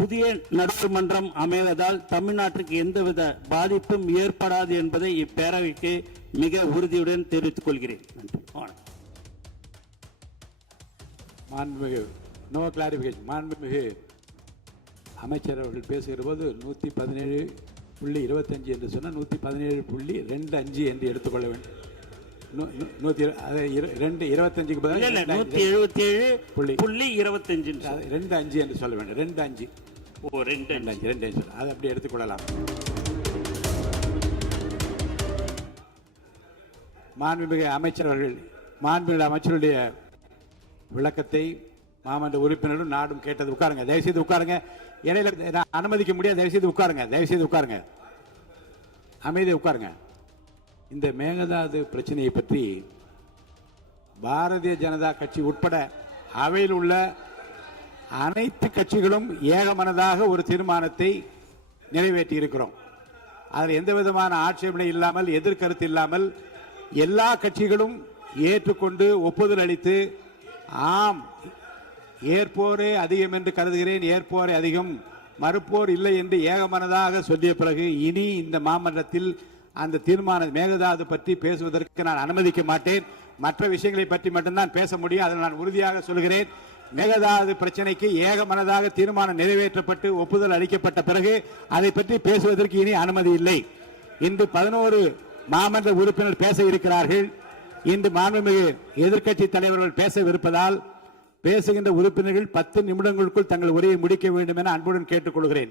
புதிய நடுவர்மன்றம் அமைவதால் தமிழ்நாட்டிற்கு எந்தவித பாதிப்பும் ஏற்படாது என்பதை இப்பேரவைக்கு மிக உறுதியுடன் தெரிவித்துக் கொள்கிறேன். மாண்புமிகு நோ கிளாரிபிகேஷன். மாண்புமிகு அமைச்சர் அவர்கள் பேசுகிற போது 117.25 என்று சொன்னால் 117.25 என்று எடுத்துக்கொள்ள வேண்டும். 25க்கு பதில் 177.25 என்று சொல்ல வேண்டும். 25 அதை அப்படி எடுத்துக்கொள்ளலாம். மாண்புமிகு அமைச்சர்கள் மாண்புமிகு அமைச்சருடைய விளக்கத்தை மாமன்ற உறுப்பினரும் நாடும் கேட்டது. உட்காருங்க, தயவுசெய்து உட்காருங்க. இடையில அனுமதிக்க முடியாது. தயவுசெய்து உட்காருங்க, தயவுசெய்து உட்காருங்க, அமைதியை உட்காருங்க. இந்த மேகதாது பிரச்சனையை பற்றி பாரதிய ஜனதா கட்சி உட்பட அவையில் உள்ள அனைத்து கட்சிகளும் ஏகமனதாக ஒரு தீர்மானத்தை நிறைவேற்றி இருக்கிறோம். அதில் எந்த விதமான ஆட்சேபனை இல்லாமல், எதிர்கருத்து இல்லாமல் எல்லா கட்சிகளும் ஏற்றுக்கொண்டு ஒப்புதல் அளித்து, ஆம் ஏற்போரே அதிகம் என்று கருதுகிறேன், ஏற்போரே அதிகம், மறுப்போர் இல்லை என்று ஏகமனதாக சொல்லிய பிறகு இனி இந்த மாமன்றத்தில் அந்த தீர்மான மேகதாது பற்றி பேசுவதற்கு நான் அனுமதிக்க மாட்டேன். மற்ற விஷயங்களை பற்றி மட்டும்தான் பேச முடியும். அதில் நான் உறுதியாக சொல்கிறேன். மேகதாது பிரச்சனைக்கு ஏகமனதாக தீர்மானம் நிறைவேற்றப்பட்டு ஒப்புதல் அளிக்கப்பட்ட பிறகு அதை பற்றி பேசுவதற்கு இனி அனுமதி இல்லை. இன்று 11 மாமன்ற உறுப்பினர் பேச இருக்கிறார்கள். இன்று மாண்புமிகு எதிர்க்கட்சி தலைவர்கள் பேசவிருப்பதால் பேசுகின்ற உறுப்பினர்கள் 10 நிமிடங்களுக்குள் தங்கள் உரையை முடிக்க வேண்டும் என அன்புடன் கேட்டுக்கொள்கிறேன்.